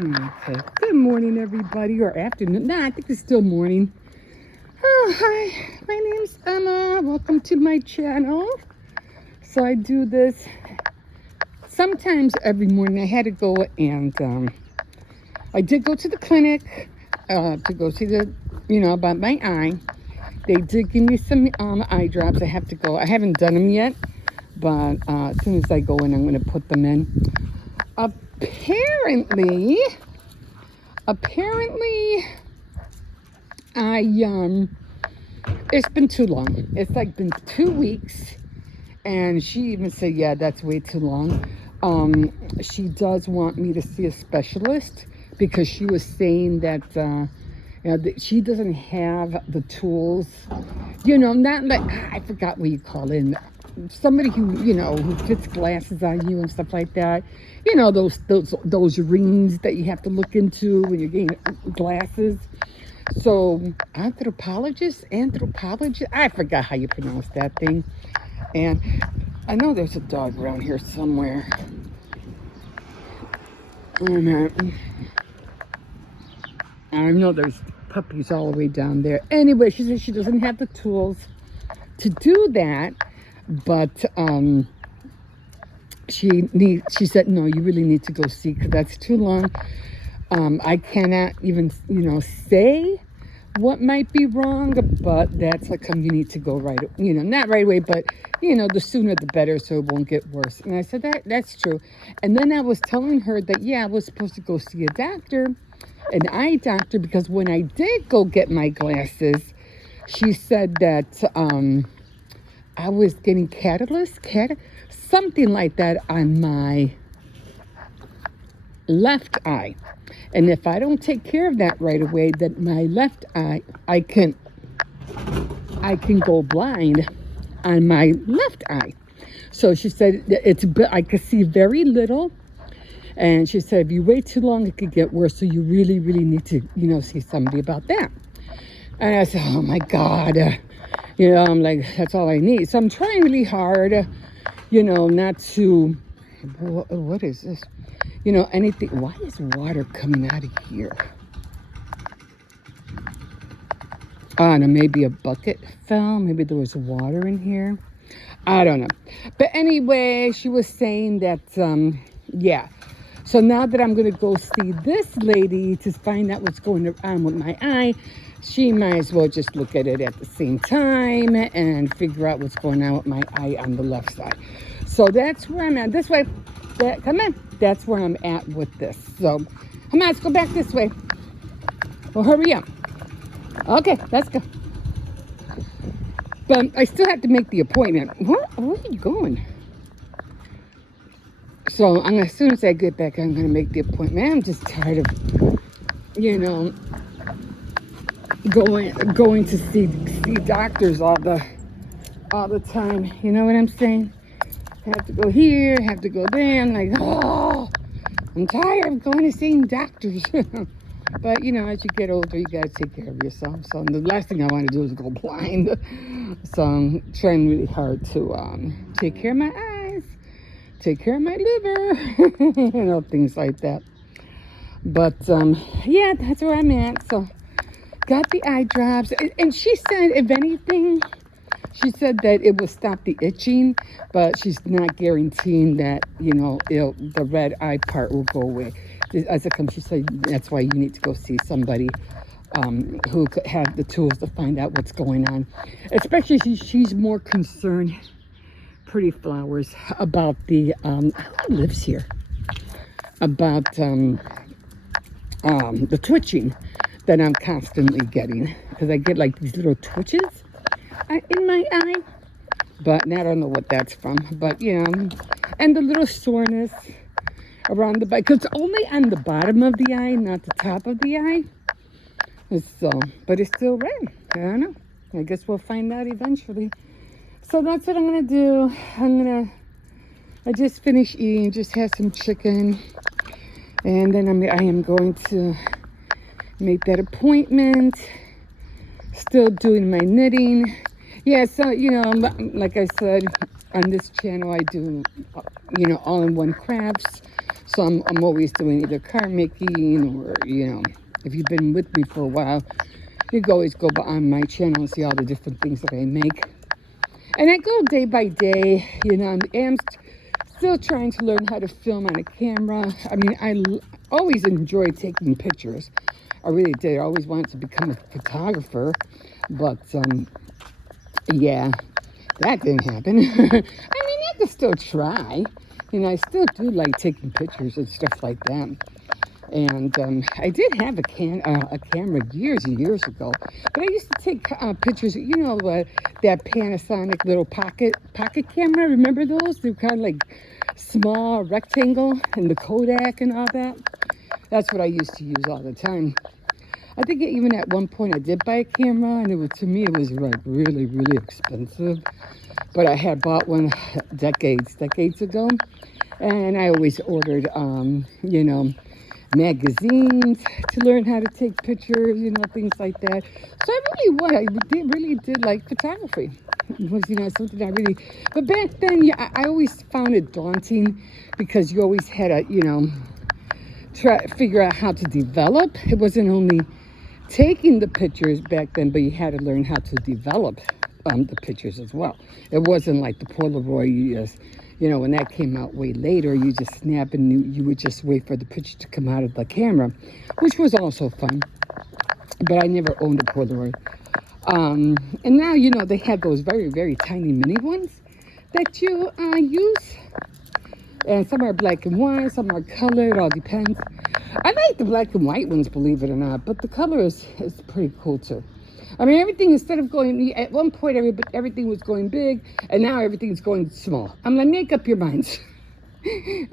Okay. Good morning, everybody, or afternoon. Nah, I think it's still morning. Oh, hi. My name's Emma. Welcome to my channel. So I do this sometimes every morning. I had to go and I did go to the clinic to go see about my eye. They did give me some eye drops. I have to go. I haven't done them yet, but as soon as I go in, I'm going to put them in. Apparently, it's been too long. It's like been 2 weeks, and she even said, yeah, that's way too long. She does want me to see a specialist because she was saying that that she doesn't have the tools. Not like, I forgot what you call it. Somebody who fits glasses on you and stuff like that. Those rings that you have to look into when you're getting glasses. So anthropologist, I forgot how you pronounce that thing. And I know there's a dog around here somewhere. And I know there's puppies all the way down there. Anyway, she said she doesn't have the tools to do that, but she said, no, you really need to go see, because that's too long. I cannot even say what might be wrong, but that's like you need to go right, not right away, but the sooner the better, so it won't get worse. And I said that's true. And then I was telling her that I was supposed to go see a doctor, an eye doctor, because when I did go get my glasses, she said that I was getting something like that on my left eye. And if I don't take care of that right away, then my left eye, I can go blind on my left eye. So she said I could see very little. And she said, if you wait too long, it could get worse. So you really, really need to, see somebody about that. And I said, oh my God. I'm like, that's all I need. So I'm trying really hard, not to, what is this? Anything. Why is water coming out of here? No, maybe a bucket fell. Maybe there was water in here. I don't know. But anyway, she was saying that, So now that I'm going to go see this lady to find out what's going on with my eye, she might as well just look at it at the same time and figure out what's going on with my eye on the left side. So that's where I'm at. This way. Come on. That's where I'm at with this. So, come on, let's go back this way. Well, hurry up. Okay, let's go. But I still have to make the appointment. Where are you going? So, as soon as I get back, I'm going to make the appointment. I'm just tired of, going to see doctors all the time. You know what I'm saying? Have to go here, have to go there. I'm like, I'm tired of going to seeing doctors. But, as you get older, you got to take care of yourself. So the last thing I want to do is go blind. So I'm trying really hard to take care of my eyes, take care of my liver, things like that. But, that's where I'm at. So got the eye drops. And she said, if anything, she said that it will stop the itching, but she's not guaranteeing that, the red eye part will go away. As it comes, she said that's why you need to go see somebody who could have the tools to find out what's going on. Especially she's more concerned, Pretty Flowers, about the, who lives here? About the twitching that I'm constantly getting. Because I get like these little twitches in my eye, but I don't know what that's from. But and the little soreness around the back, because it's only on the bottom of the eye, not the top of the eye. So, but it's still red. I don't know. I guess we'll find out eventually. So that's what I'm gonna do. I just finished eating, just had some chicken, and then I am going to make that appointment. Still doing my knitting. Yeah, so, like I said, on this channel, I do, all-in-one crafts. So I'm always doing either car making or, if you've been with me for a while, you can always go on my channel and see all the different things that I make. And I go day by day, I'm still trying to learn how to film on a camera. I mean, always enjoyed taking pictures. I really did. I always wanted to become a photographer, but yeah, that didn't happen. I mean, I could still try. I still do like taking pictures and stuff like that. And I did have a camera years and years ago, but I used to take pictures. That Panasonic little pocket camera. Remember those? They were kind of like small rectangle, and the Kodak and all that. That's what I used to use all the time. I think even at one point I did buy a camera, and to me it was like really, really expensive. But I had bought one decades ago, and I always ordered, magazines to learn how to take pictures, things like that. So I really did like photography. It was, something I really, but back then, yeah, I always found it daunting because you always had to, try to figure out how to develop. It wasn't only taking the pictures back then, but you had to learn how to develop the pictures as well. It wasn't like the Polaroid, you just, when that came out way later, you just snap and you would just wait for the picture to come out of the camera, which was also fun. But I never owned a Polaroid. And now, they have those very, very tiny mini ones that you use. And some are black and white, some are color, it all depends. I like the black and white ones, believe it or not, but the color is pretty cool too. I mean, everything, instead of going, at one point everything was going big, and now everything's going small. I'm like, make up your minds.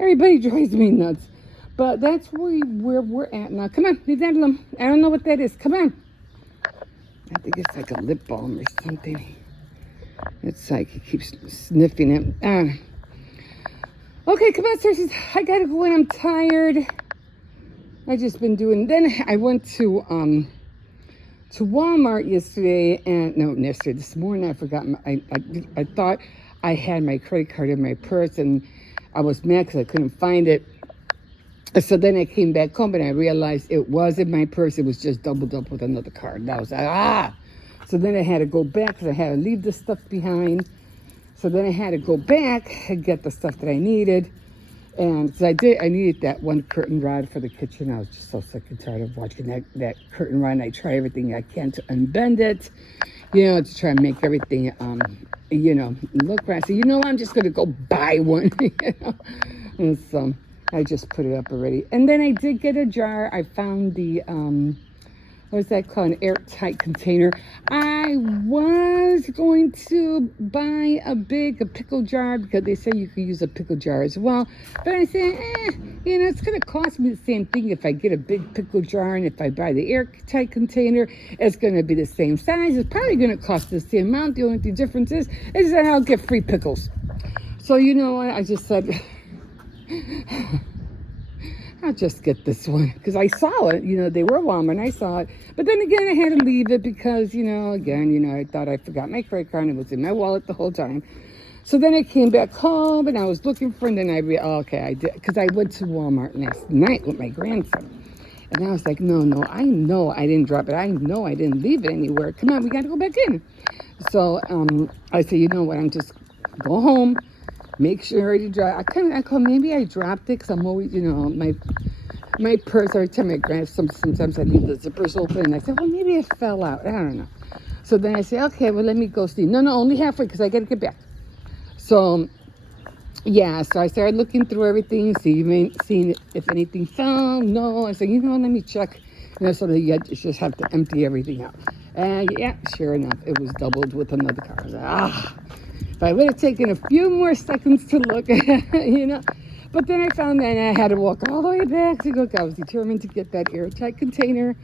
Everybody drives me nuts. But that's where we're at now. Come on, leave that alone. I don't know what that is. Come on. I think it's like a lip balm or something. It's like he keeps sniffing it. Okay, come on, Xcercies. I gotta go in. I'm tired. I just been doing. Then I went to Walmart yesterday, this morning I forgot. I thought I had my credit card in my purse, and I was mad because I couldn't find it. So then I came back home and I realized it was in my purse. It was just doubled up with another card. And I was like, So then I had to go back because I had to leave the stuff behind. So then I had to go back and get the stuff that I needed. And so I needed that one curtain rod for the kitchen. I was just so sick and tired of watching that curtain rod. And I try everything I can to unbend it, to try and make everything, look right. So, I'm just going to go buy one, And so I just put it up already. And then I did get a jar. I found the, what's that called? An airtight container. I was going to buy a pickle jar because they say you could use a pickle jar as well. But I said, it's going to cost me the same thing if I get a big pickle jar, and if I buy the airtight container, it's going to be the same size. It's probably going to cost the same amount. The only difference is that I'll get free pickles. So you know what? I just said, I'll just get this one because I saw it. They were Walmart and I saw it. But then again, I had to leave it because, I thought I forgot my credit card and it was in my wallet the whole time. So then I came back home and I was looking for it, and then I did, because I went to Walmart last night with my grandson. And I was like, no, I know I didn't drop it. I know I didn't leave it anywhere. Come on, we got to go back in. So I said, you know what, I'm just go home. Make sure you drop. Maybe I dropped it because I'm always, my purse, every time I grab sometimes I leave the zippers open. And I said, well, maybe it fell out. I don't know. So then I say, okay, well, let me go see. No, only halfway because I got to get back. So, yeah, so I started looking through everything, seeing if anything fell. No, I said, let me check. So that you just have to empty everything out. And yeah, sure enough, it was doubled with another car. I was like, if I would have taken a few more seconds to look, But then I found that I had to walk all the way back to go. I was determined to get that airtight container.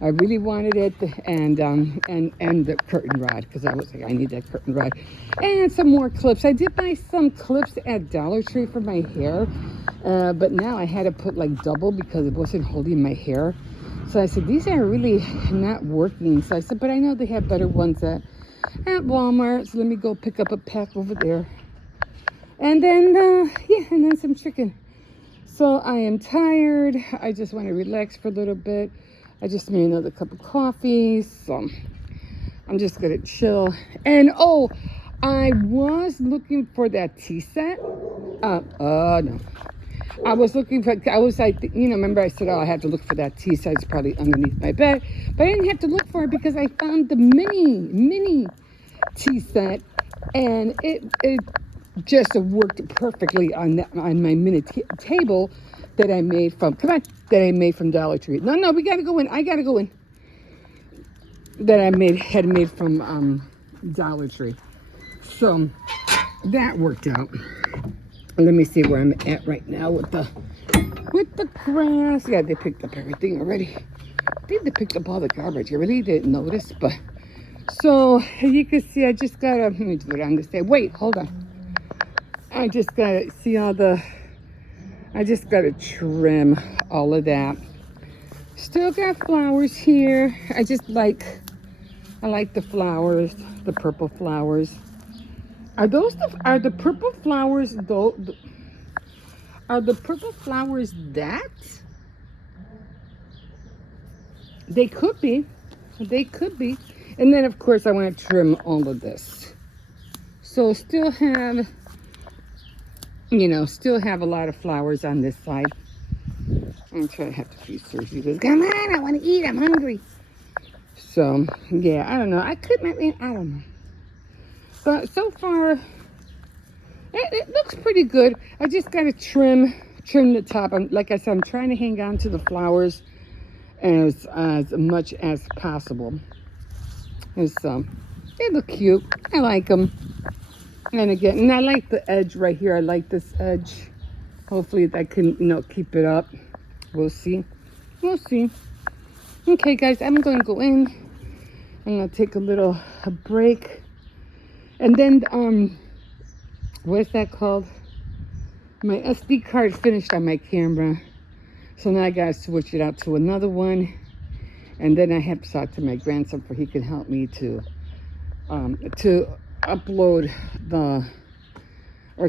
I really wanted it, and the curtain rod, because I was like, I need that curtain rod. And some more clips. I did buy some clips at Dollar Tree for my hair, but now I had to put like double because it wasn't holding my hair. So I said, these are really not working. So I said, but I know they have better ones at Walmart, so let me go pick up a pack over there. And then, and then some chicken. So I am tired. I just want to relax for a little bit. I just made another cup of coffee, so I'm just gonna chill. And oh, I was looking for that tea set. No. I was like, remember I said, oh, I had to look for that tea set. It's probably underneath my bed. But I didn't have to look for it because I found the mini tea set. And it just worked perfectly on my mini table that I made from, Dollar Tree. No, we gotta go in. I gotta go in. That I had made from Dollar Tree. So that worked out. Let me see where I'm at right now with the grass. Yeah, they picked up everything already. I think they picked up all the garbage. I really didn't notice, but so you can see I just gotta, let me do it on this day. Wait, hold on. I just gotta trim all of that. Still got flowers here. I like the flowers, the purple flowers. Are the purple flowers though? Are the purple flowers that? They could be. They could be. And then of course I want to trim all of this. So still have a lot of flowers on this side. I'm trying to have to feed Xcercies. She goes, come on, I want to eat. I'm hungry. So yeah, I don't know. I don't know. But so far, it looks pretty good. I just got to trim the top. Like I said, I'm trying to hang on to the flowers as much as possible. And so, they look cute. I like them. And again, I like the edge right here. I like this edge. Hopefully I can, keep it up. We'll see. We'll see. Okay, guys, I'm going to go in. I'm going to take a break. And then, what's that called? My SD card finished on my camera. So now I got to switch it out to another one. And then I have to talk to my grandson for he can help me to upload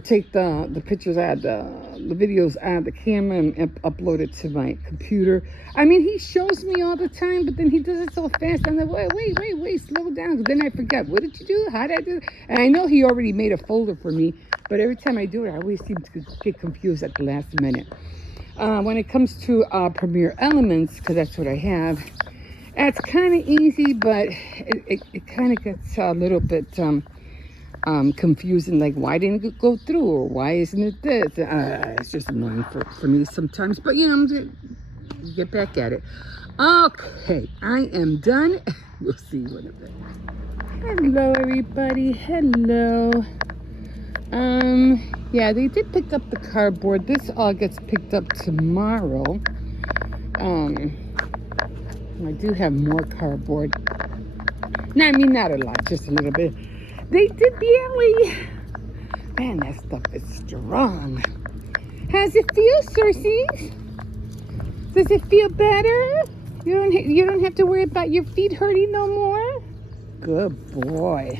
take the pictures out, the videos out of the camera and upload it to my computer. I mean, he shows me all the time, but then he does it so fast. I'm like, wait, slow down. Then I forget. What did you do? How did I do it? And I know he already made a folder for me, but every time I do it, I always seem to get confused at the last minute. When it comes to Premiere Elements, because that's what I have, it's kind of easy, but it kind of gets a little bit confusing, like why didn't it go through, or why isn't it this? It's just annoying for me sometimes, but I'm gonna get back at it. Okay, I am done. We'll see you in a bit. Hello everybody. Hello. Yeah, they did pick up the cardboard. This all gets picked up tomorrow. I do have more cardboard. No, I mean, not a lot, just a little bit. They did the alley. Man, that stuff is strong. How's it feel, Xcercies? Does it feel better? You don't have to worry about your feet hurting no more? Good boy.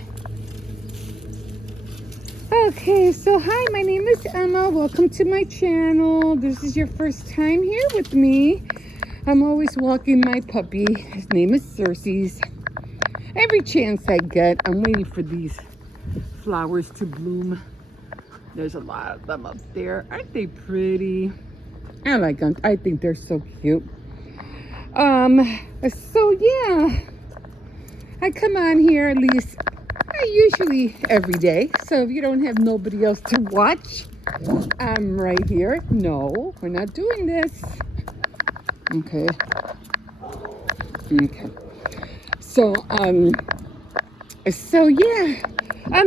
Okay, so hi, my name is Emma. Welcome to my channel. This is your first time here with me. I'm always walking my puppy. His name is Xcercies. Every chance I get, I'm waiting for these flowers to bloom. There's a lot of them up there. Aren't they pretty? I like them. I think they're so cute. So yeah, I come on here at least usually every day. So if you don't have nobody else to watch, I'm right here. No, we're not doing this. Okay. So yeah,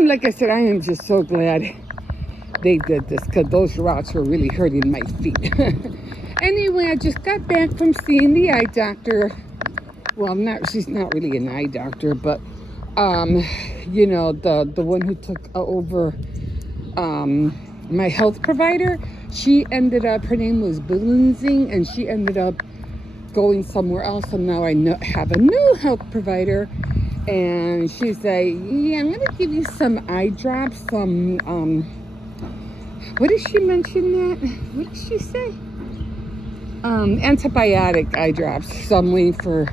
like I said, I am just so glad they did this, because those rocks were really hurting my feet. Anyway, I just got back from seeing the eye doctor. Well, she's not really an eye doctor, but the one who took over my health provider. She ended up, her name was Billensing, and she ended up going somewhere else, and now I have a new health provider. And she's like, yeah, I'm gonna give you some eye drops, some what did she mention that? What did she say? antibiotic eye drops. So I'm waiting for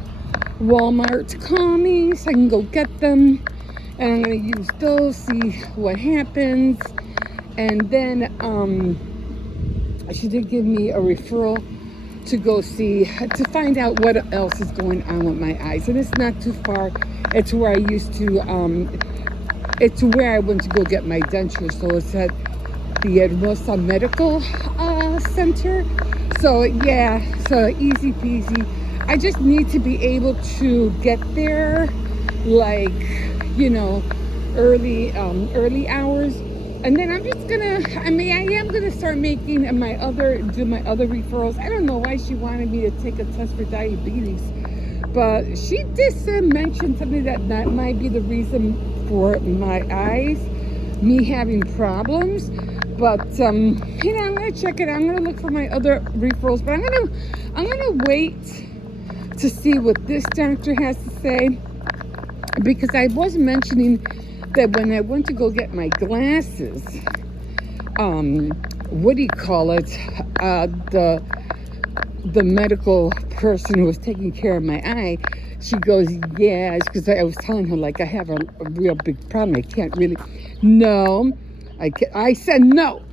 Walmart to call me so I can go get them. And I'm going to use those, see what happens. And then she did give me a referral to go see, to find out what else is going on with my eyes. And it's not too far. It's where I used to, it's where I went to go get my denture. So it's at the Hermosa Medical Center. So yeah, so easy peasy. I just need to be able to get there, like, you know, early hours. And then I'm just gonna, I am gonna start making do my other referrals. I don't know why she wanted me to take a test for diabetes, but she did mention something that might be the reason for my eyes, me having problems. But you know, I'm gonna check it out. I'm gonna look for my other referrals, but I'm gonna wait to see what this doctor has to say, because I was mentioning that when I went to go get my glasses, what do you call it? The medical person who was taking care of my eye, she goes, yeah, because I was telling her, like, I have a real big problem. I can't really, no, I said, no,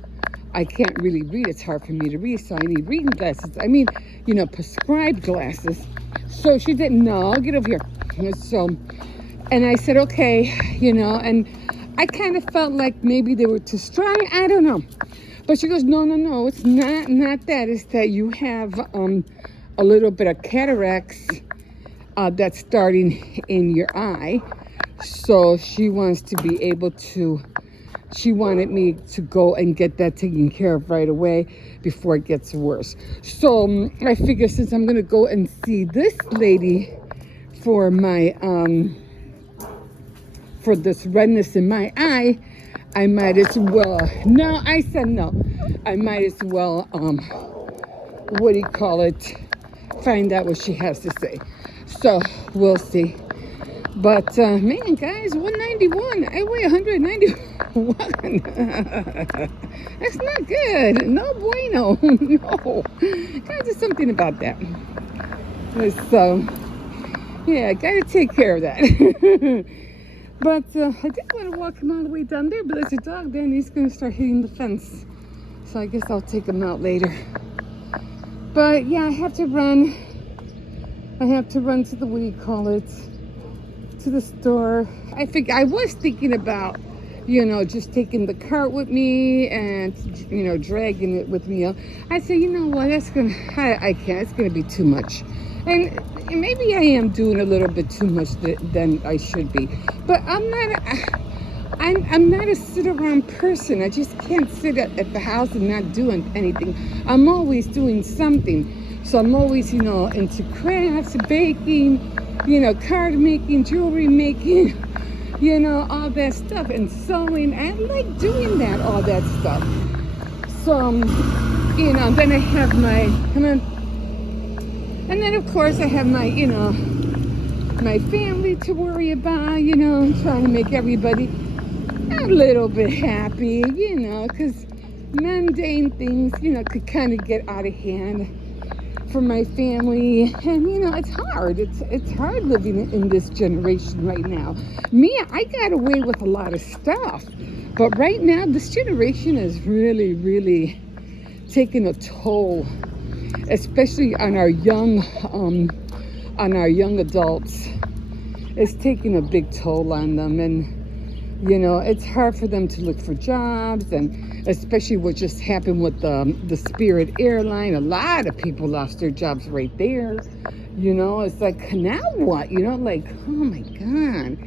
I can't really read. It's hard for me to read, so I need reading glasses. I mean, you know, prescribed glasses. So she said, no, get over here. So, and I said, okay, you know, and I kind of felt like maybe they were too strong. I don't know. But she goes, no, it's not that. It's that you have a little bit of cataracts that's starting in your eye. So she wants to be able to, she wanted me to go and get that taken care of right away before it gets worse. So I figure since I'm going to go and see this lady for my, for this redness in my eye, I might as well, no, I said no. I might as well, what do you call it, find out what she has to say. So we'll see. But man, guys, 191. I weigh 191. That's not good. No bueno. No. Gotta do something about that. So, yeah, gotta take care of that. But I did want to walk him all the way down there, but there's a dog there and he's going to start hitting the fence. So I guess I'll take him out later. But yeah, I have to run. I have to run to the, what do you call it, to the store. I was thinking about, you know, just taking the cart with me and, you know, dragging it with me. I said, you know what, that's gonna, I can't, it's gonna be too much. And maybe I am doing a little bit too much than I should be. But I'm not a sit around person. I just can't sit at the house and not doing anything. I'm always doing something. So I'm always, you know, into crafts, baking, you know, card making, jewelry making, you know, all that stuff, and sewing. I like doing that, all that stuff. So, you know, then I have my, and then of course I have my, you know, my family to worry about, you know, trying to make everybody a little bit happy, you know, because mundane things, you know, could kind of get out of hand for my family. And you know, it's hard. It's hard living in this generation right now. Me, I got away with a lot of stuff, but right now this generation is really taking a toll, especially on our young adults. It's taking a big toll on them. And you know, it's hard for them to look for jobs, and especially what just happened with the Spirit airline. A lot of people lost their jobs right there. You know, it's like, now what? You know, like, oh my God.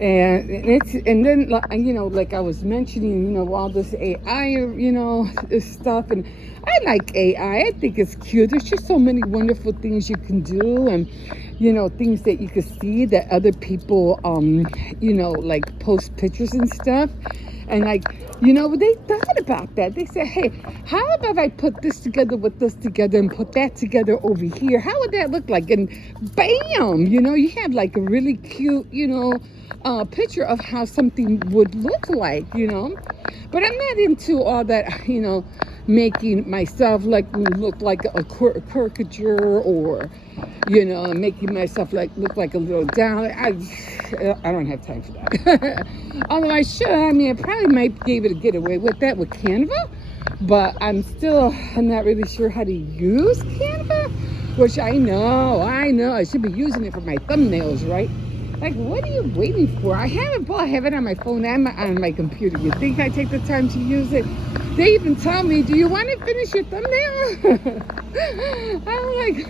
And then, you know, like I was mentioning, you know, all this AI, you know, this stuff. And I like AI. I think it's cute. There's just so many wonderful things you can do, and you know, things that you can see that other people, you know, like post pictures and stuff. And like, you know, they thought about that. They said, hey, how about if I put this together with this together and put that together over here? How would that look like? And bam, you know, you have like a really cute, you know, picture of how something would look like, you know. But I'm not into all that, you know, making myself look like a caricature, or making myself look like a little down. I don't have time for that. Although I should. I mean, I probably might be able to get away with that with Canva, but I'm not really sure how to use Canva, which I know I should be using it for my thumbnails, right? Like, what are you waiting for? I have it on my phone and on my computer. You think I take the time to use it? They even tell me, do you want to finish your thumbnail? I'm like,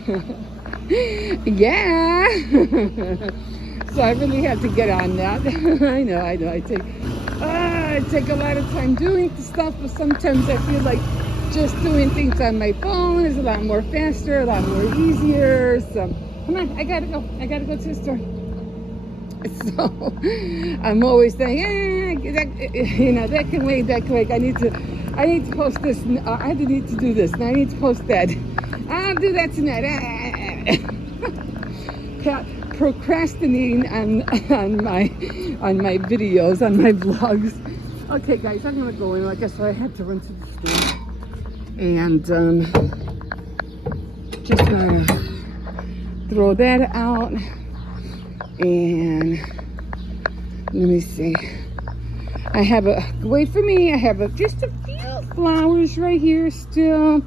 yeah. So I really have to get on that. I know. I take a lot of time doing stuff, but sometimes I feel like just doing things on my phone is a lot more faster, a lot more easier. So come on, I gotta go to the store. So I'm always saying, that can wait. I need to post this. I need to do this, and I need to post that. I'll do that tonight. Procrastinating on my videos, on my vlogs. Okay, guys, I'm gonna go in. Like I said, I had to run to the store, and just gonna throw that out. And let me see. I have just a few flowers right here still.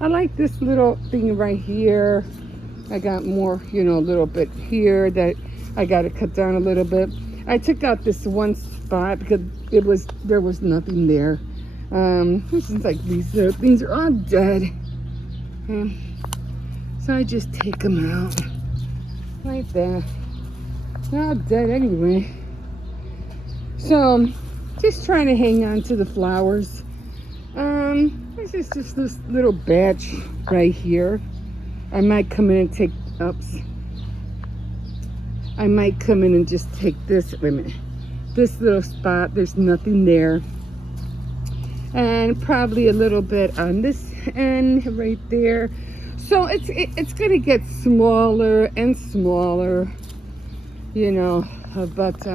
I like this little thing right here. I got more, a little bit here that I got to cut down a little bit. I took out this one spot because there was nothing there. This is like these are all dead. So I just take them out like that. They're all dead anyway. So just trying to hang on to the flowers. This is just this little batch right here. I might come in and take I might come in and just take this. Wait a minute. This little spot, there's nothing there. And probably a little bit on this end right there. So it's gonna get smaller and smaller, but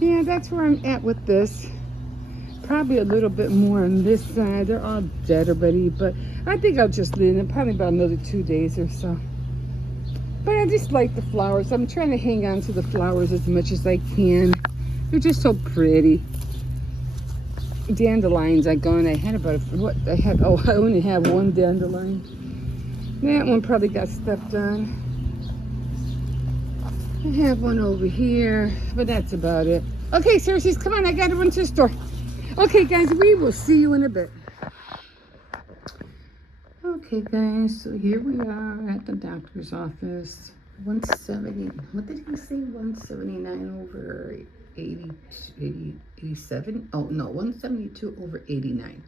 yeah, that's where I'm at with this. Probably a little bit more on this side. They're all dead already, but I think I'll just leave them probably about another 2 days or so. But I just like the flowers. I'm trying to hang on to the flowers as much as I can. They're just so pretty. Dandelions, I had about I only have one dandelion. That one probably got stepped on. I have one over here, but that's about it. Okay, Xcercies, come on, I gotta run to the store. Okay, guys, we will see you in a bit. Okay, guys, so here we are at the doctor's office. 170, what did he say? 179 over 87? Oh, no, 172 over 89.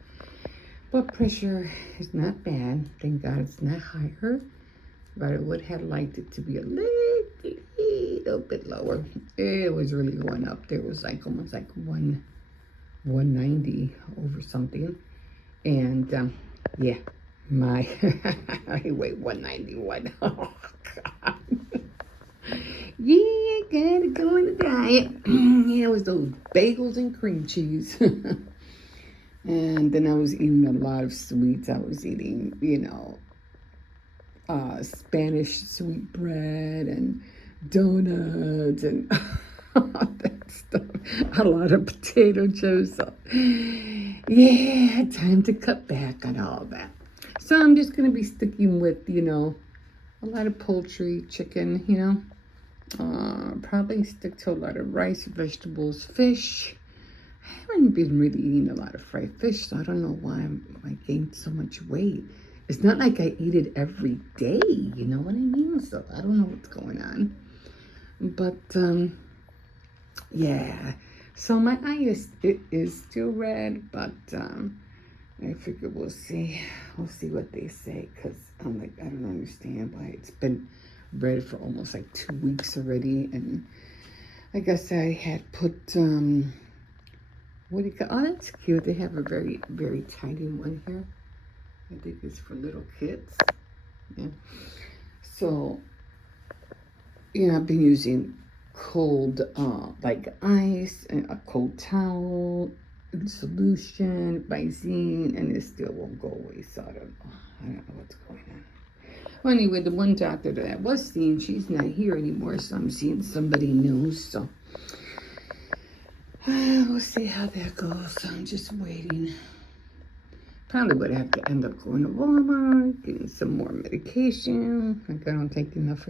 Blood pressure is not bad. Thank God it's not higher. But I would have liked it to be a little bit lower. It was really going up. There was almost 190 over something. And yeah, I weigh 191. Oh, God. Yeah, gotta go on a diet. Yeah, it was those bagels and cream cheese. And then I was eating a lot of sweets. I was eating, Spanish sweet bread and donuts and all that stuff. A lot of potato chips. So, yeah, time to cut back on all that. So I'm just going to be sticking with, a lot of poultry, chicken, probably stick to a lot of rice, vegetables, fish. I haven't been really eating a lot of fried fish, so I don't know why I gained so much weight. It's not like I eat it every day, you know what I mean? So I don't know what's going on. But, yeah. So my eye is still red, but I figure we'll see. We'll see what they say, because I'm like, I don't understand why it's been red for almost 2 weeks already. And I guess I had put, what do you call, oh, that's cute. They have a very, very tiny one here. I think it's for little kids. Yeah. So, I've been using cold, ice and a cold towel solution, Visine, and it still won't go away. So I don't know what's going on. Well, anyway, the one doctor that I was seeing, she's not here anymore, so I'm seeing somebody new. So we'll see how that goes. I'm just waiting. Probably would have to end up going to Walmart, getting some more medication. Like I don't take enough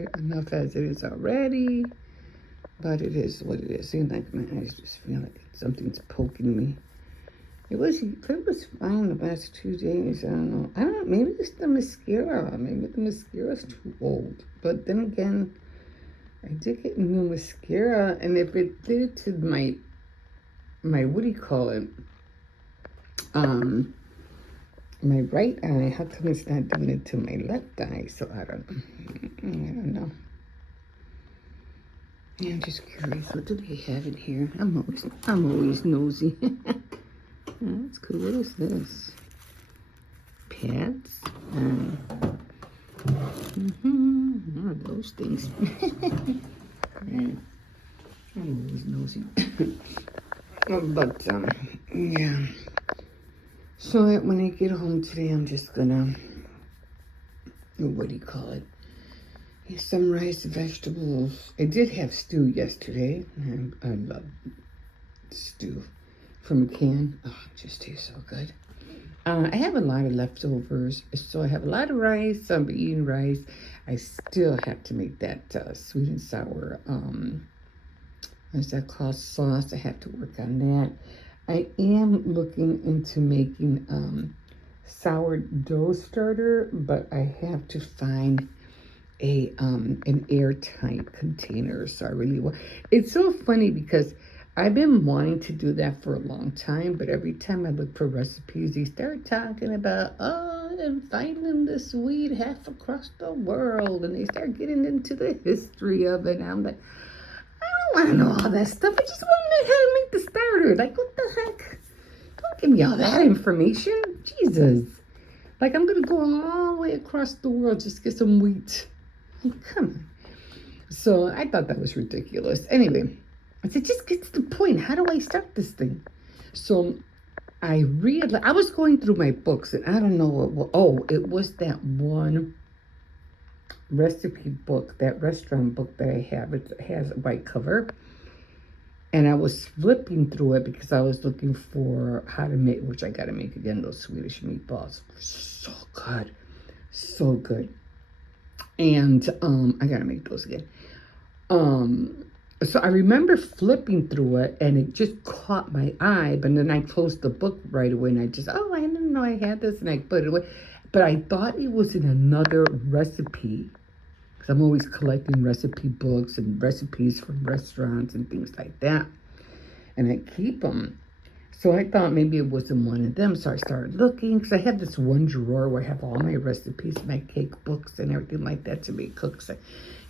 as it is already. But it is what it is. Seems like my eyes just feel like something's poking me. It was fine the last 2 days. I don't know. Maybe it's the mascara. Maybe the mascara's too old. But then again, I did get new mascara, and if it did it to my what do you call it? My right eye. How come it's not doing it to my left eye? So I don't know. Yeah, I'm just curious. What do they have in here? I'm always nosy. That's cool. What is this? Pads? One of those things. Yeah. I'm always nosy. But yeah. So when I get home today, I'm just gonna, what do you call it? Some rice, vegetables. I did have stew yesterday. I love stew from a can. Oh, it just tastes so good. I have a lot of leftovers, so I have a lot of rice. I'm eating rice. I still have to make that sweet and sour, what's that called, sauce. I have to work on that. I am looking into making sourdough starter, but I have to find an airtight container. So I really want. It's so funny because I've been wanting to do that for a long time, but every time I look for recipes, they start talking about, and finding this weed half across the world, and they start getting into the history of it. And I'm like, I don't want to know all that stuff. I just want to know how to make the starter. Like, what the heck? Don't give me all that information. Jesus. Like, I'm going to go all the way across the world just to get some wheat. Come on. So I thought that was ridiculous. Anyway, I said, just get to the point. How do I start this thing? So I was going through my books, and I don't know what, it was that one recipe book, that restaurant book that I have. It has a white cover. And I was flipping through it because I was looking for how to make, which I got to make again, those Swedish meatballs. So good. So good. And I got to make those again. So I remember flipping through it, and it just caught my eye. But then I closed the book right away, and I just, I didn't know I had this, and I put it away. But I thought it was in another recipe, because I'm always collecting recipe books and recipes from restaurants and things like that. And I keep them. So I thought maybe it wasn't one of them. So I started looking, because I have this one drawer where I have all my recipes, my cake books and everything like that to make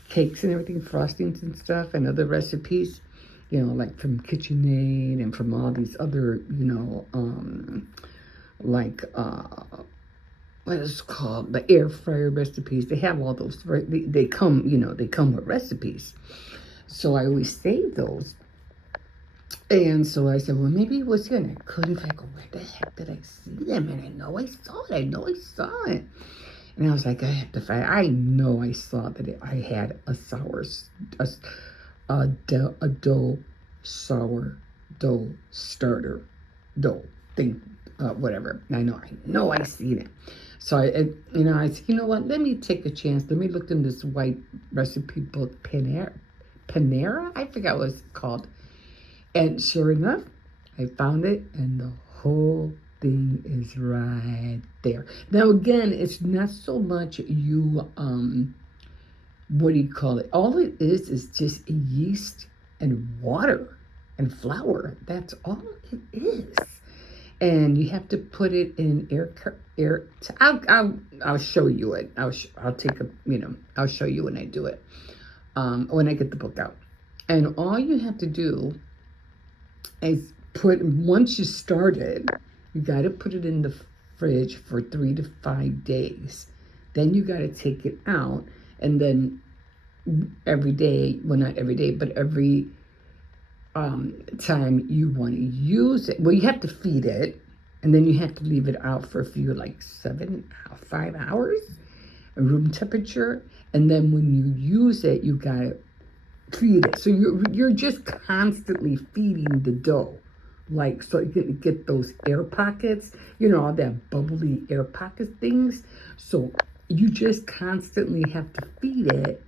cakes and everything, frostings and stuff, and other recipes, like from KitchenAid and from all these other, what is it called, the air fryer recipes. They have all those, they come with recipes. So I always save those. And so I said, well, maybe it was here. And I couldn't figure out, where the heck did I see them? And I know I saw it. And I was like, I have to find. I know I saw that I had a sourdough starter dough thing, whatever. I know I seen it. So I said, you know what? Let me take a chance. Let me look in this white recipe book, Panera. I forgot what it's called. And sure enough, I found it, and the whole thing is right there. Now again, it's not so much you what do you call it? All it is just yeast and water and flour. That's all it is. And you have to put it in air. I'll show you it. I'll show you when I do it. When I get the book out. And all you have to do is once you start it, you got to put it in the fridge for 3 to 5 days. Then you got to take it out, and then every day, well, not every day, but every time you want to use it. Well, you have to feed it, and then you have to leave it out for a few, like 5 hours, room temperature. And then when you use it, you gotta feed it. So you're just constantly feeding the dough, like so you can get those air pockets, all that bubbly air pocket things. So you just constantly have to feed it.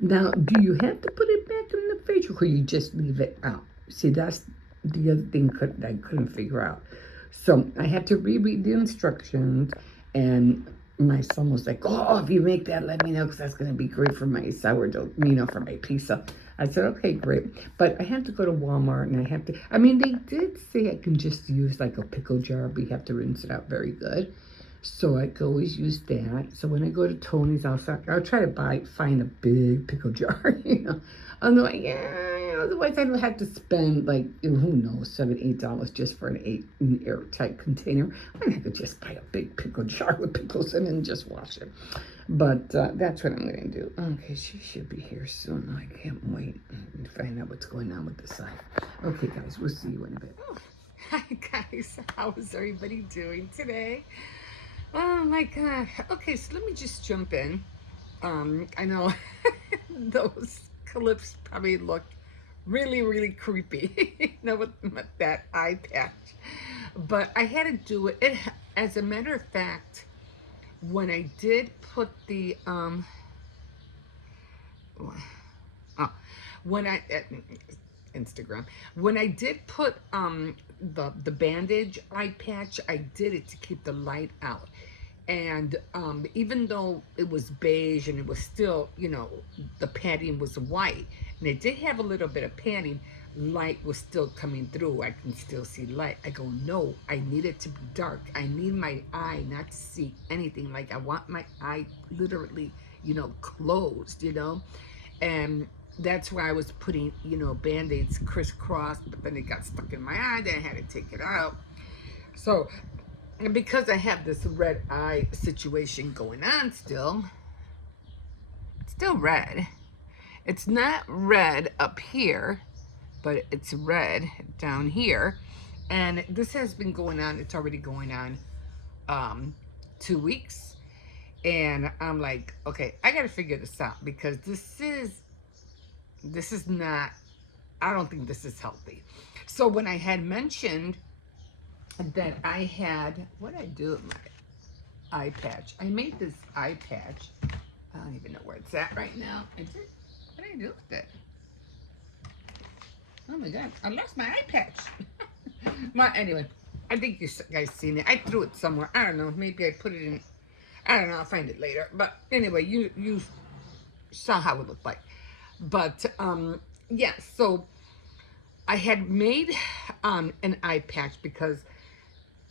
Now, do you have to put it back in the fridge, or you just leave it out? See, that's the other thing I couldn't figure out. So I had to reread the instructions, and my son was like, "Oh, if you make that, let me know, because that's going to be great for my sourdough, for my pizza." I said, "Okay, great." But I had to go to Walmart, and they did say I can just use like a pickle jar, but you have to rinse it out very good. So I could always use that. So when I go to Tony's, I'll try to find a big pickle jar, Otherwise, otherwise I would have to spend like, who knows, $7, $8 just for an airtight container. I could just buy a big pickle jar with pickles in it and just wash it. But that's what I'm going to do. Okay, she should be here soon. I can't wait to find out what's going on with the side. Okay, guys, we'll see you in a bit. Oh, hi, guys. How is everybody doing today? Oh my God. Okay, so let me just jump in. I know those clips probably look really, really creepy, with that eye patch. But I had to do it. As a matter of fact, when I did put the Instagram, when I did put the bandage eye patch, I did it to keep the light out. And even though it was beige and it was still, the padding was white, and it did have a little bit of padding, light was still coming through. I can still see light. I go, no, I need it to be dark. I need my eye not to see anything. Like, I want my eye literally, closed, And that's why I was putting, Band-Aids crisscross, but then it got stuck in my eye. Then I had to take it out. So, and because I have this red eye situation going on still, it's still red. It's not red up here, but it's red down here. And this has been going on, it's already going on 2 weeks. And I'm like, okay, I gotta figure this out, because this is not, I don't think this is healthy. So when I had mentioned that I had, what did I do with my eye patch? I made this eye patch. I don't even know where it's at right now. What did I do with it? Oh my God, I lost my eye patch. Well, anyway, I think you guys seen it. I threw it somewhere. I don't know. Maybe I put it in. I don't know. I'll find it later. But anyway, you saw how it looked like. But yeah. So I had made an eye patch because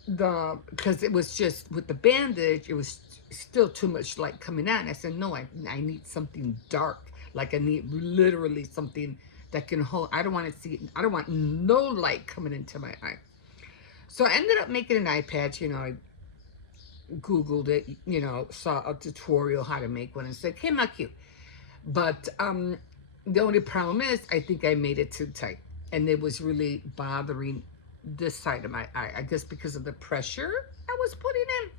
it was just with the bandage, it was still too much light coming out. And I said, no, I need something dark. Like, I need literally something that can hold. I don't want to see. I don't want no light coming into my eye. So I ended up making an eye patch. I Googled it. Saw a tutorial how to make one and said, came out cute. But the only problem is, I think I made it too tight, and it was really bothering this side of my eye. I guess because of the pressure I was putting in.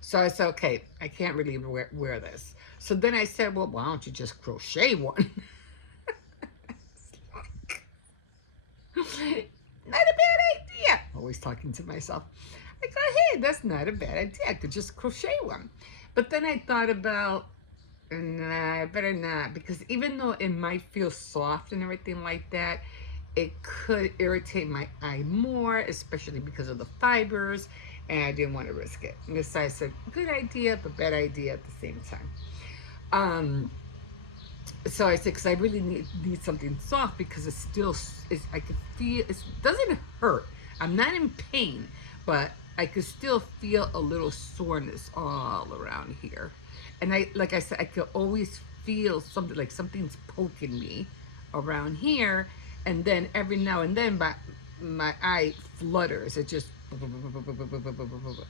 So I said, okay, I can't really wear this. So then I said, well, why don't you just crochet one? Not a bad idea. Always talking to myself. I go, hey, that's not a bad idea. I could just crochet one. But then I thought about, nah, I better not, because even though it might feel soft and everything like that, it could irritate my eye more, especially because of the fibers, and I didn't want to risk it. And so I said, good idea, but bad idea at the same time. So I said, because I really need something soft, because it's still, I could feel, it doesn't hurt. I'm not in pain, but I could still feel a little soreness all around here. And like I said, I could always feel something, like something's poking me around here. And then every now and then my eye flutters. It just,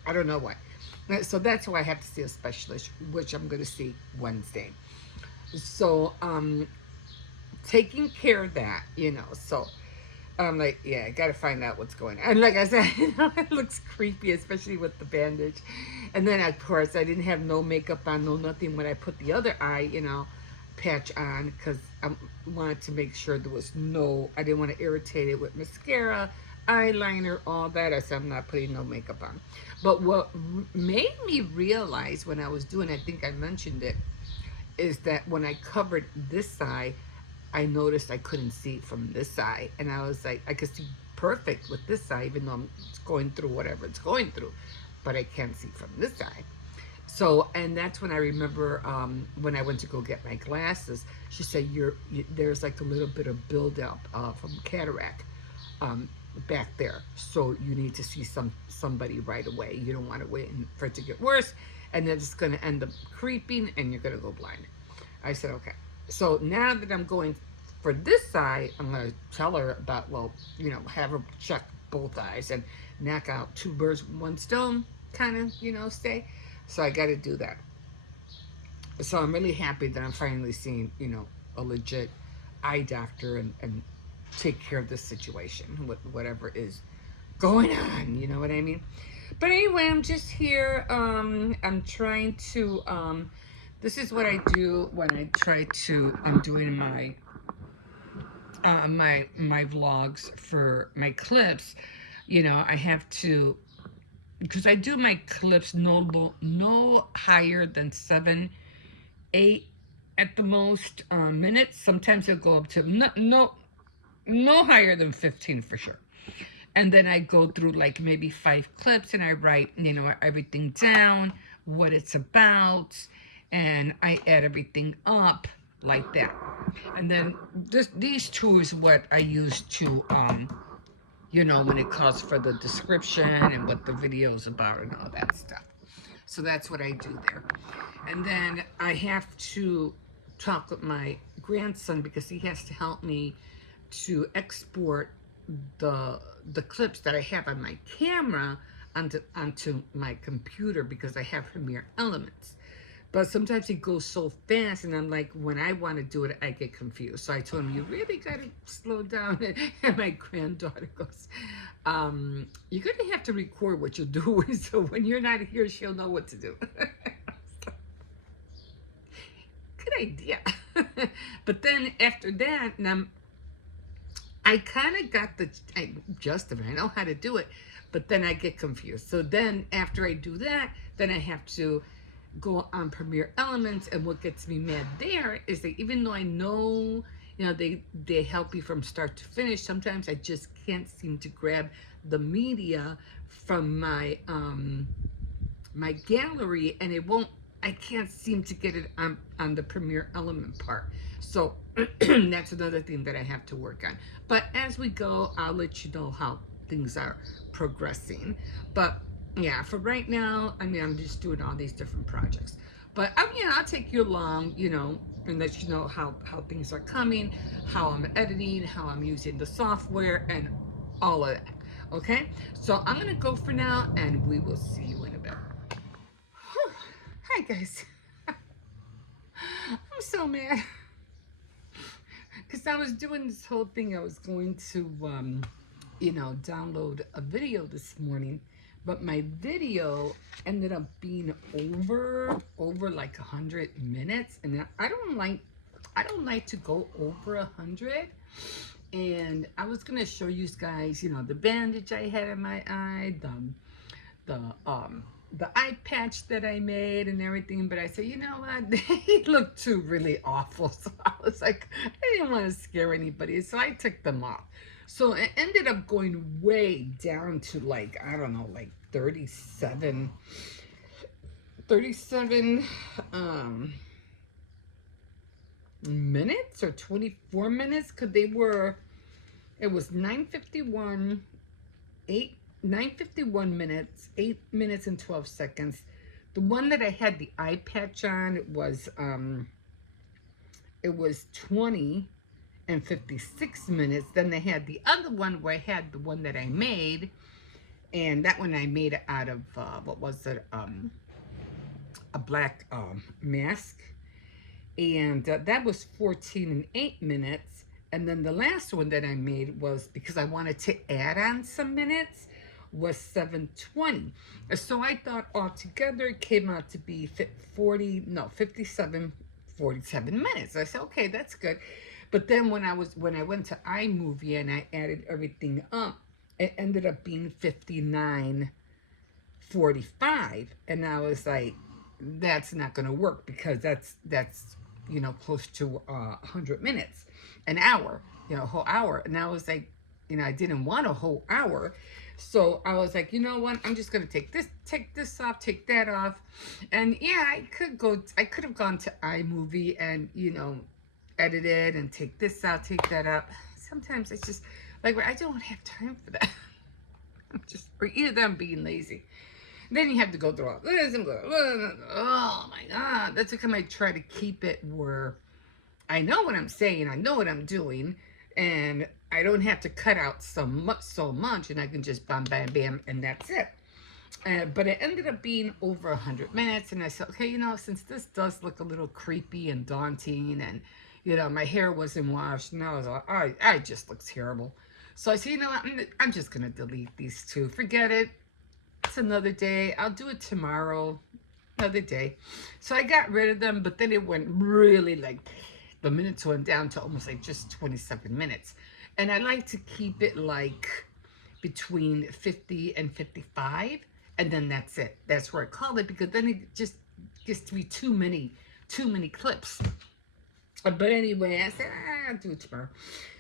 I don't know why. So that's why I have to see a specialist, which I'm going to see Wednesday. So taking care of that, so I'm like, yeah, I gotta find out what's going on. And like I said, it looks creepy, especially with the bandage. And then, of course, I didn't have no makeup on, no nothing when I put the other eye, patch on, because I wanted to make sure there was I didn't want to irritate it with mascara, eyeliner, all that. I said, I'm not putting no makeup on. But what made me realize when I was doing, I think I mentioned it, is that when I covered this side, I noticed I couldn't see from this side. And I was like, I could see perfect with this side, even though I'm going through whatever it's going through, but I can't see from this side. So, and that's when I remember when I went to go get my glasses, she said, there's like a little bit of buildup from cataract back there. So you need to see somebody right away. You don't want to wait for it to get worse. And then it's going to end up creeping and you're going to go blind. I said, okay. So now that I'm going for this side, I'm going to tell her about, have her check both eyes and knock out two birds with one stone, kind of, say. So I got to do that. So I'm really happy that I'm finally seeing, a legit eye doctor and take care of this situation, whatever is going on, you know what I mean? But anyway, I'm just here. I'm trying to, this is what I do when I'm doing my my vlogs for my clips. I have to, because I do my clips no higher than 7, 8 at the most minutes. Sometimes it'll go up to no higher than 15 for sure. And then I go through like maybe 5 clips and I write, everything down, what it's about, and I add everything up like that. And then these two is what I use to, when it calls for the description and what the video is about and all that stuff. So that's what I do there. And then I have to talk with my grandson because he has to help me to export the clips that I have on my camera onto my computer because I have Premiere Elements. But sometimes it goes so fast, and I'm like, when I want to do it, I get confused. So I told him, you really got to slow down. And my granddaughter goes, you're going to have to record what you're doing, so when you're not here, she'll know what to do. Good idea. But then after that, I kind of got the gist of it. I know how to do it, but then I get confused. So then after I do that, then I have to go on Premiere Elements, and what gets me mad there is that even though I know, they help you from start to finish, sometimes I just can't seem to grab the media from my my gallery, and I can't seem to get it on the Premiere Element part. So that's another thing that I have to work on. But as we go, I'll let you know how things are progressing. But yeah, for right now, I'm just doing all these different projects. But I'll take you along, and let you know how things are coming, how I'm editing, how I'm using the software, and all of that. Okay? So I'm going to go for now, and we will see you in a bit. Whew. Hi, guys. I'm so mad. Because I was doing this whole thing. I was going to, download a video this morning. But my video ended up being over like 100 minutes. And I don't like to go over 100. And I was going to show you guys, the bandage I had in my eye, the eye patch that I made and everything, but I said, you know what, they looked too really awful. So I was like, I didn't want to scare anybody, so I took them off. So it ended up going way down to like, I don't know, like 37 minutes or 24 minutes, because it was 9:51 minutes, 8 minutes and 12 seconds. The one that I had the eye patch on, it was 20 and 56 minutes. Then they had the other one where I had the one that I made, and that one I made out of what was it, a black mask, and that was 14 and 8 minutes. And then the last one that I made was, because I wanted to add on some minutes, was 7:20. So I thought altogether it came out to be 47 minutes. I said, okay, that's good. But then when I went to iMovie and I added everything up, it ended up being 59:45, and I was like, that's not going to work, because that's close to 100 minutes, an hour, a whole hour. And I was like, I didn't want a whole hour. So I was like, you know what, I'm just going to take this off, take that off. And yeah, I could have gone to iMovie and edit it and take this out, take that out. Sometimes it's just like, I don't have time for that. Or either them being lazy. Then you have to go through all this and go, oh my God. That's because I try to keep it where I know what I'm saying, I know what I'm doing, and I don't have to cut out so much, and I can just bam, bam, bam, and that's it. But it ended up being over 100 minutes, and I said, okay, since this does look a little creepy and daunting, and my hair wasn't washed, and I was like, I just look terrible. So I said, what, I'm just gonna delete these two. Forget it. It's another day. I'll do it tomorrow. Another day. So I got rid of them, but then it went really, like, the minutes went down to almost like just 27 minutes. And I like to keep it like between 50 and 55, and then that's it. That's where I call it, because then it just gets to be too many clips. But anyway, I said, I'll do it tomorrow.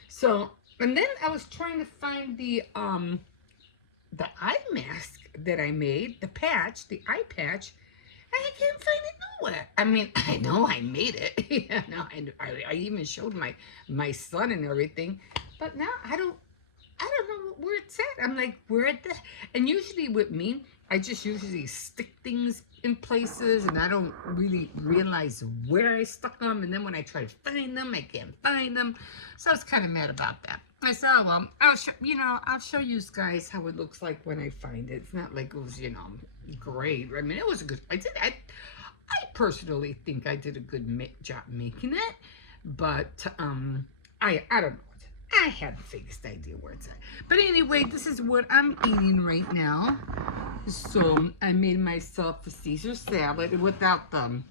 So, and then I was trying to find the eye mask that I made, the eye patch, and I can't find it nowhere. I mean, I know I made it. I even showed my son and everything, but now I don't know where it's at. I'm like, and usually with me, I just usually stick things in places, and I don't really realize where I stuck them. And then when I try to find them, I can't find them. So I was kind of mad about that. I said, oh, well, I'll show you guys how it looks like when I find it. It's not like it was, great. I mean, it was a good, I personally think I did a good job making it, but I don't know. I have the vaguest idea where it's at. But anyway, this is what I'm eating right now. So I made myself a Caesar salad without the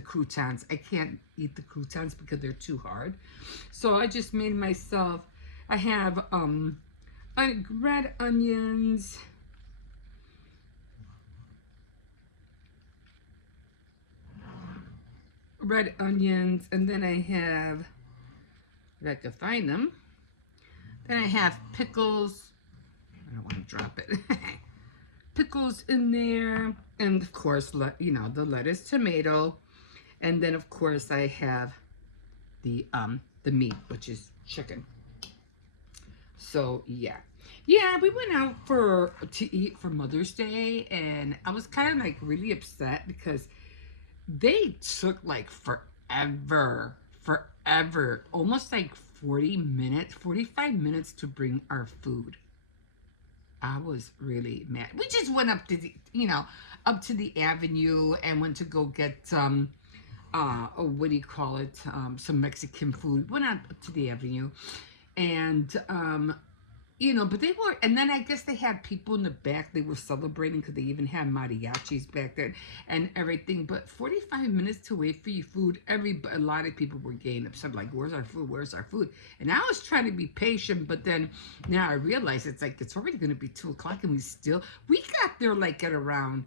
croutons. I can't eat the croutons because they're too hard. So I just made myself, I have red onions, and then I have, if I can find them, then I have pickles. I don't want to drop it. Pickles in there, and of course, the lettuce, tomato, and then of course I have the meat, which is chicken. So yeah, we went out to eat for Mother's Day, and I was kind of like really upset because they took like forever, almost like 45 minutes to bring our food. I was really mad. We just went up to the avenue and went to go get what do you call it? Some Mexican food. Went out to the avenue, and but they were, and then I guess they had people in the back. They were celebrating because they even had mariachis back there and everything. But 45 minutes to wait for your food, a lot of people were getting upset, like, where's our food? Where's our food? And I was trying to be patient, but then now I realize it's already going to be 2 o'clock, and we got there like at around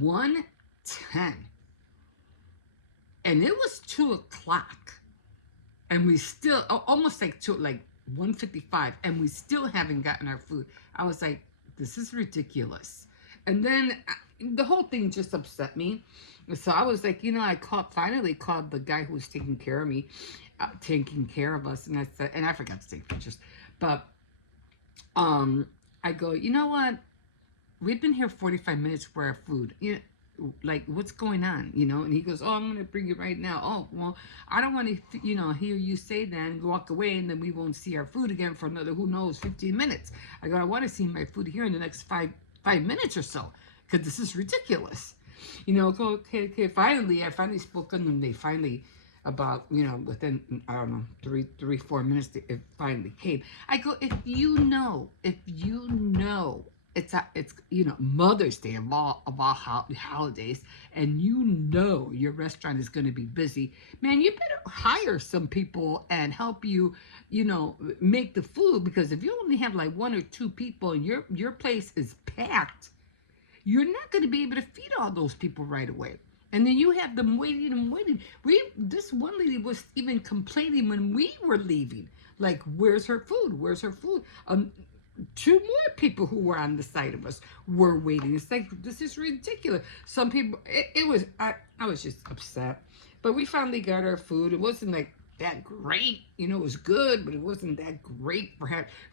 1:10, and it was 2 o'clock, and we still almost like 1:55, and we still haven't gotten our food. I was like, this is ridiculous. And then the whole thing just upset me. So I was like, I finally called the guy who was taking care of me, taking care of us, and I said, and I forgot to take pictures, but I go, you know what? We've been here 45 minutes for our food. Like, what's going on, And he goes, oh, I'm going to bring it right now. Oh, well, I don't want to, hear you say that and walk away, and then we won't see our food again for another, who knows, 15 minutes. I go, I want to see my food here in the next five minutes or so, because this is ridiculous. Okay, finally, I finally spoke on them. They finally about, within, I don't know, 4 minutes, it finally came. I go, if you know, it's Mother's Day of all holidays, and your restaurant is going to be busy, man, you better hire some people and help you, make the food, because if you only have like one or two people and your place is packed, you're not going to be able to feed all those people right away. And then you have them waiting and waiting. This one lady was even complaining when we were leaving, like, "Where's her food? Where's her food?" Two more people who were on the side of us were waiting. It's like, this is ridiculous. Some people, I was just upset. But we finally got our food. It wasn't like that great, it was good, but it wasn't that great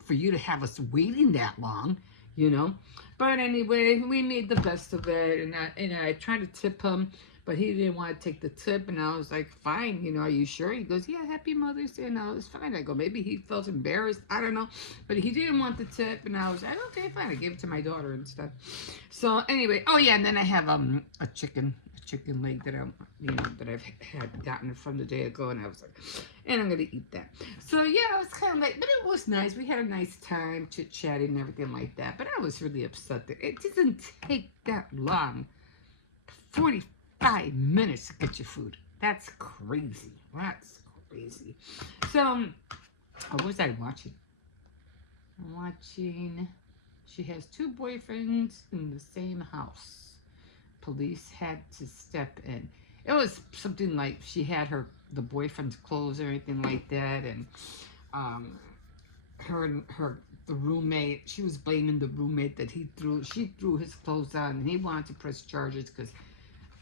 for you to have us waiting that long, But anyway, we made the best of it, and I tried to tip him, but he didn't want to take the tip, and I was like, "Fine, are you sure?" He goes, "Yeah, Happy Mother's Day." And I was fine. I go, maybe he felt embarrassed. I don't know, but he didn't want the tip, and I was like, "Okay, fine." I gave it to my daughter and stuff. So anyway, oh yeah, and then I have a chicken leg that I've had gotten from the day ago, and I was like, and I'm gonna eat that. So yeah, I was kind of like, but it was nice. We had a nice time chit chatting and everything like that. But I was really upset that it doesn't take that long, 45 minutes to get your food. That's crazy. That's crazy. So, what was I watching? I'm watching. She has two boyfriends in the same house. Police had to step in. It was something like she had the boyfriend's clothes or anything like that, and the roommate, she was blaming the roommate that she threw his clothes on, and he wanted to press charges because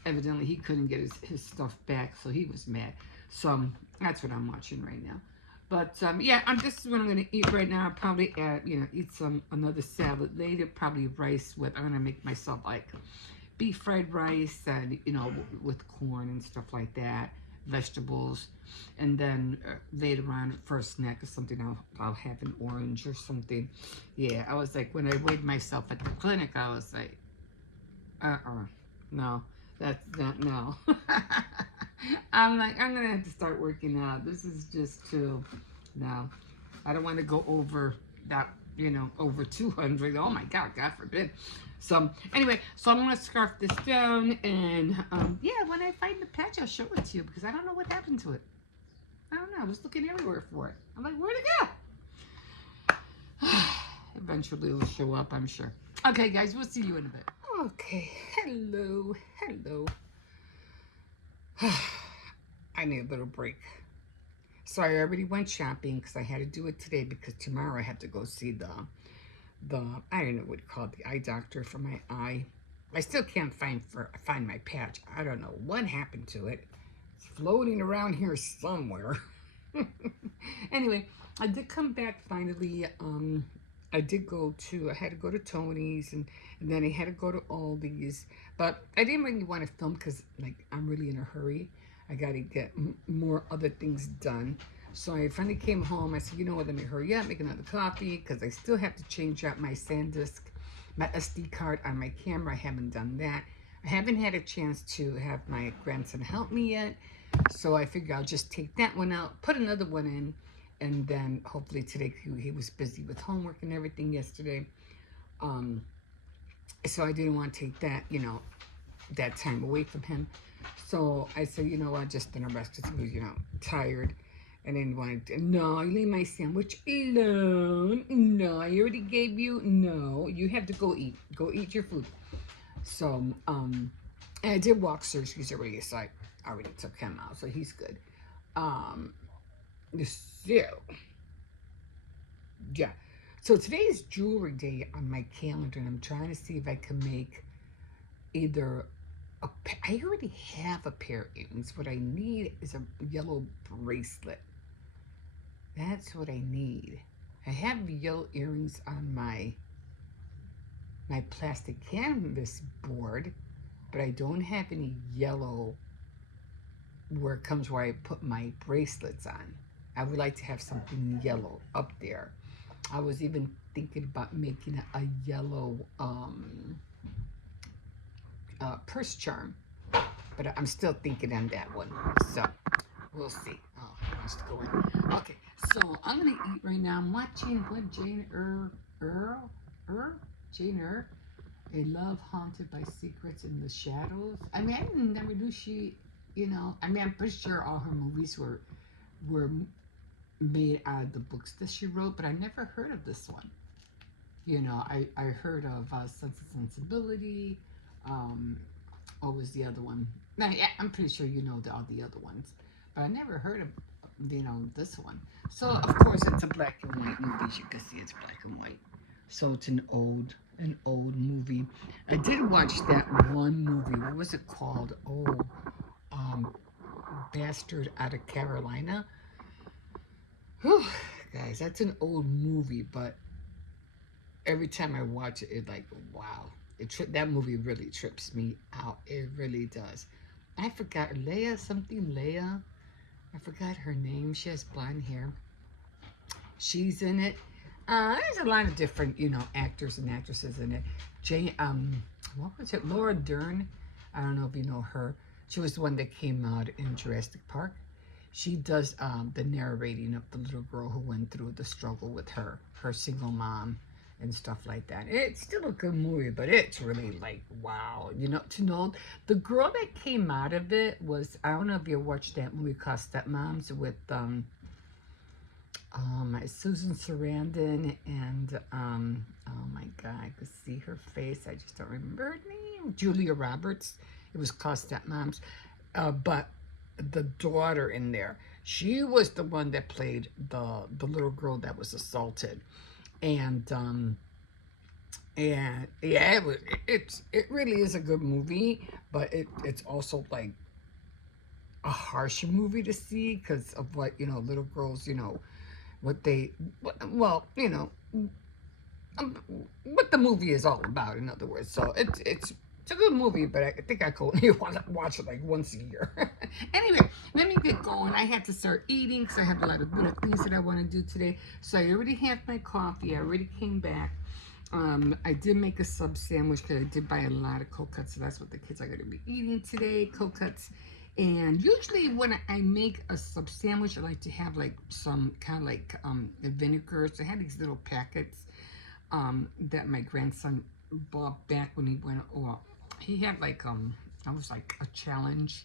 evidently he couldn't get his stuff back, so he was mad. So that's what I'm watching right now. But yeah, this is what I'm gonna eat right now. I'll probably eat another salad later, probably rice with. I'm gonna make myself like beef fried rice and with corn and stuff like that, vegetables, and then later on for a snack or something, I'll have an orange or something. Yeah, I was like, when I weighed myself at the clinic, I was like, no, that's not, no. I'm like, I'm gonna have to start working out. This is just too, no. I don't want to go over that, over 200. Oh my God, God forbid. So anyway, so I'm gonna scarf this down, and yeah, when I find the patch, I'll show it to you, because I don't know what happened to it. I don't know. I was looking everywhere for it. I'm like, where'd it go? Eventually it'll show up, I'm sure. Okay, guys, we'll see you in a bit. Okay, hello. I need a little break. Sorry, I already went shopping because I had to do it today, because tomorrow I have to go see the I don't know what you call it, the eye doctor for my eye. I still can't find my patch. I don't know what happened to it. It's floating around here somewhere. Anyway, I did come back finally. I had to go to Tony's, and then I had to go to Aldi's, but I didn't really want to film because, like, I'm really in a hurry. I got to get more other things done. So I finally came home. I said, you know what, let me hurry up, make another coffee, because I still have to change out my SanDisk, my SD card on my camera. I haven't done that. I haven't had a chance to have my grandson help me yet. So I figure I'll just take that one out, put another one in, and then hopefully today, he was busy with homework and everything yesterday. So I didn't want to take that, that time away from him. So I said, you know what, just in a rest, because he was, tired. And then wanted to, no, you leave my sandwich alone. No, I already gave you, no, you have to go eat. Go eat your food. So, and I did walk Xcercies already, so I already took him out, so he's good. So, yeah. So today is jewelry day on my calendar, and I'm trying to see if I can make either I already have a pair of earrings. What I need is a yellow bracelet. That's what I need. I have yellow earrings on my plastic canvas board, but I don't have any yellow where it comes where I put my bracelets on. I would like to have something yellow up there. I was even thinking about making a yellow purse charm, but I'm still thinking on that one. So We'll see. Oh, he wants to go in. Okay, so I'm gonna eat right now. I'm watching what Jane Eyre, A Love Haunted by Secrets in the Shadows. I mean, I never knew she, I mean, I'm pretty sure all her movies were made out of the books that she wrote, but I never heard of this one. I heard of Sense and Sensibility. Um, what was the other one? Now, yeah, I'm pretty sure you know all the other ones, but I never heard of this one. So of course it's a black and white movie. As you can see, it's black and white. So it's an old movie. I did watch that one movie. What was it called? Oh, um, Bastard Out of Carolina. Whew, guys, that's an old movie, but every time I watch it, it's like, wow. That movie really trips me out. It really does. I forgot Leia. I forgot her name. She has blonde hair. She's in it. There's a lot of different, actors and actresses in it. What was it? Laura Dern. I don't know if you know her. She was the one that came out in Jurassic Park. She does the narrating of the little girl who went through the struggle with her single mom and stuff like that. It's still a good movie, but it's really like, wow. To know the girl that came out of it was, I don't know if you watched that movie called Stepmoms with Susan Sarandon and oh my god, I could see her face. I just don't remember her name. Julia Roberts. It was called Stepmoms. But the daughter in there, she was the one that played the little girl that was assaulted. And yeah, it really is a good movie, but it's also like a harsh movie to see because of what little girls what they well what the movie is all about, in other words. So it's a good movie, but I think I could only watch it like once a year. Anyway, let me get going. I have to start eating because I have a lot of little things that I want to do today. So I already have my coffee. I already came back. I did make a sub sandwich because I did buy a lot of cold cuts, so that's what the kids are going to be eating today, cold cuts. And usually when I make a sub sandwich, I like to have like some kind of like vinegar. So I had these little packets that my grandson bought back when he went, he had like, I was like a challenge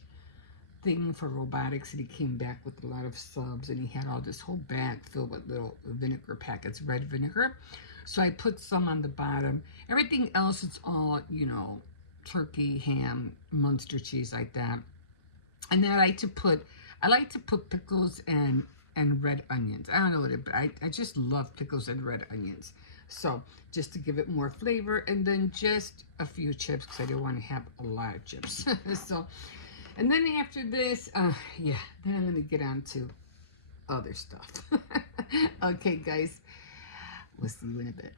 thing for robotics, and he came back with a lot of subs, and he had all this whole bag filled with little vinegar packets, red vinegar. So I put some on the bottom. Everything else, it's all, turkey, ham, Munster cheese, like that. And then I like to put pickles and red onions. I don't know what it, but I just love pickles and red onions. So just to give it more flavor, and then just a few chips because I don't want to have a lot of chips. So, and then after this, yeah, then I'm gonna get on to other stuff. Okay, guys, we'll see you in a bit.